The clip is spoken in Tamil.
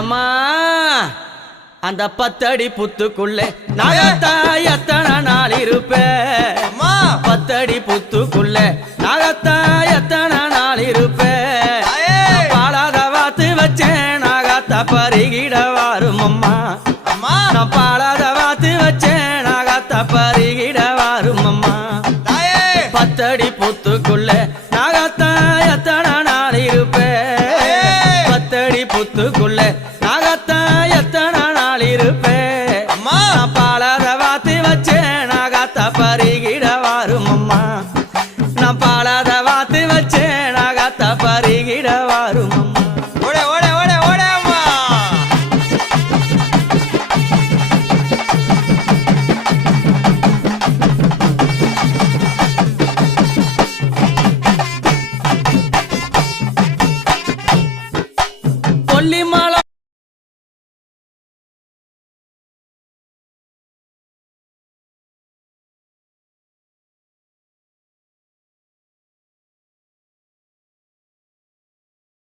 எம்மா அந்த 10 அடி புத்துக்குள்ளே நாகத்தா எத்தனை நாள் இருப்பேன் 10 அடி புத்துக்குள்ளே நாகத்தா எத்தனை நாள் இருப்பேன் பாலாத வாத்து வச்சேன் நாகத்தா பருகிட வாரும் அம்மா நான் பாலாத வாத்து வச்சேன் நாகத்தா பருகிட வாரும் அம்மா 10 அடி புத்துக்குள்ளே நாகத்தா எத்தனை நாள் இருப்பேன் 10 அடி புத்துக்குள்ளே நாகத்தா எத்தனை